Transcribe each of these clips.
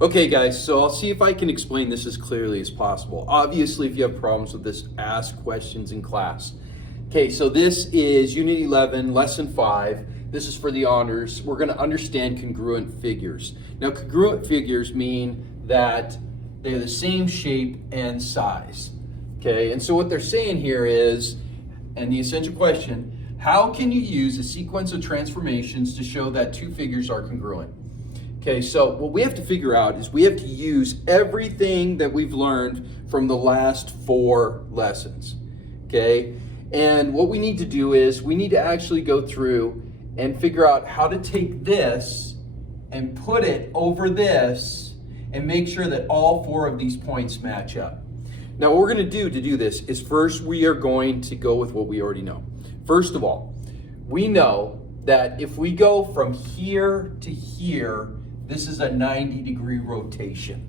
Okay guys, so I'll see if I can explain this as clearly as possible. Obviously, if you have problems with this, ask questions in class. Okay, so this is Unit 11, Lesson 5. This is for the honors. We're gonna understand congruent figures. Now, congruent figures mean that they're the same shape and size. Okay, and so what they're saying here is, and the essential question, how can you use a sequence of transformations to show that two figures are congruent? Okay, so what we have to figure out is we have to use everything that we've learned from the last 4 lessons, okay? And what we need to do is we need to actually go through and figure out how to take this and put it over this and make sure that all 4 of these points match up. Now, what we're gonna do to do this is first we are going to go with what we already know. First of all, we know that if we go from here to here, this is a 90-degree rotation,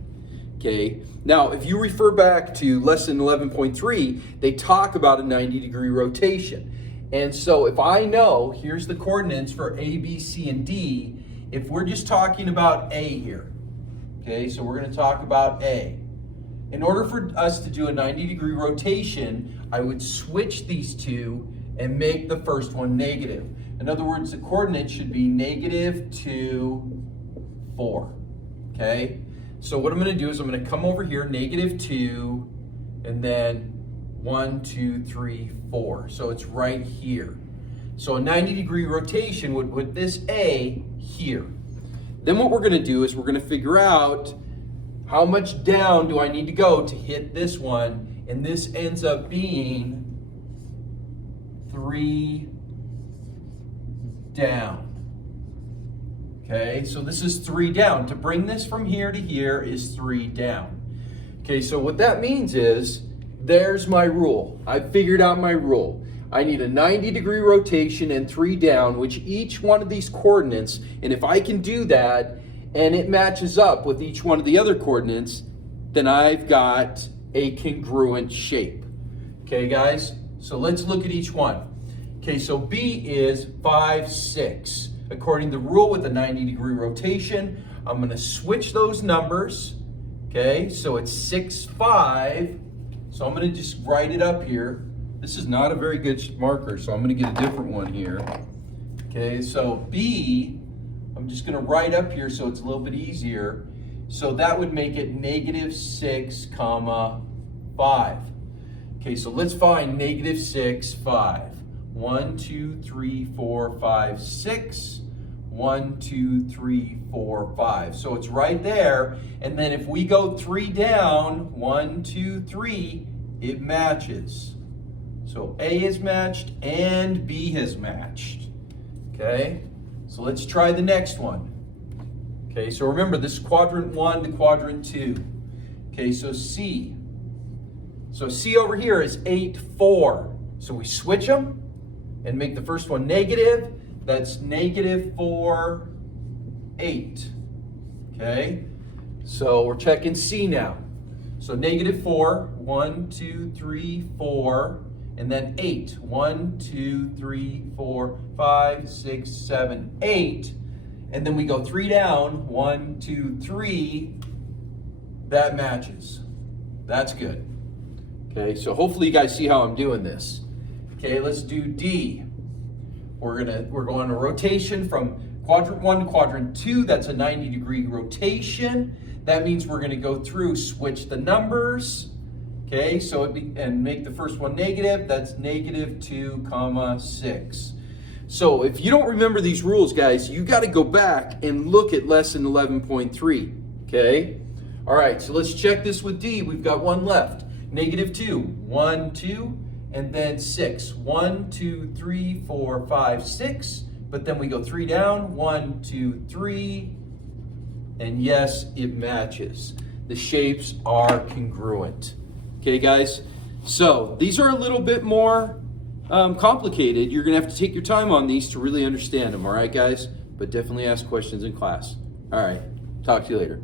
okay? Now, if you refer back to lesson 11.3, they talk about a 90-degree rotation. And so if I know, here's the coordinates for A, B, C, and D, if we're just talking about A here, okay? So we're gonna talk about A. In order for us to do a 90-degree rotation, I would switch these two and make the first one negative. In other words, the coordinate should be -2, 4, okay? So what I'm gonna do is I'm gonna come over here, -2, and then 1, 2, 3, 4. So it's right here. So a 90-degree rotation would put this A here. Then what we're gonna do is we're gonna figure out how much down do I need to go to hit this one, and this ends up being 3 down. Okay, so this is 3 down. To bring this from here to here is 3 down. Okay, so what that means is, there's my rule. I figured out my rule. I need a 90-degree rotation and 3 down, which each one of these coordinates, and if I can do that, and it matches up with each one of the other coordinates, then I've got a congruent shape. Okay, guys? So let's look at each one. Okay, so B is 5, 6. According to the rule with a 90-degree rotation, I'm gonna switch those numbers, okay? So it's 6, 5. So I'm gonna just write it up here. This is not a very good marker, so I'm gonna get a different one here. Okay, so B, I'm just gonna write up here so it's a little bit easier. So that would make it -6, 5. Okay, so let's find -6, 5. 1, 2, 3, 4, 5, 6. 1, 2, 3, 4, 5. So it's right there. And then if we go 3 down, 1, 2, 3, it matches. So A is matched and B has matched. Okay, so let's try the next one. Okay, so remember this is quadrant 1 to quadrant 2. Okay, so C. So C over here is 8, 4. So we switch them and make the first one negative. That's -4, 8. Okay, so we're checking C now. So -4, 1, 2, 3, 4, and then 8. 1, 2, 3, 4, 5, 6, 7, 8. And then we go 3 down, 1, 2, 3. That matches. That's good. Okay, so hopefully you guys see how I'm doing this. Okay, let's do D. We're going a rotation from quadrant 1 to quadrant 2. That's a 90-degree rotation. That means we're gonna go through, switch the numbers. Okay, so and make the first one negative. That's -2, 6. So if you don't remember these rules, guys, you gotta go back and look at lesson 11.3, okay? All right, so let's check this with D. We've got one left. -2, 1, 2. And then 6. 1, 2, 3, 4, 5, 6. But then we go 3 down. 1, 2, 3. And yes, it matches. The shapes are congruent. Okay, guys? So these are a little bit more complicated. You're going to have to take your time on these to really understand them. All right, guys? But definitely ask questions in class. All right. Talk to you later.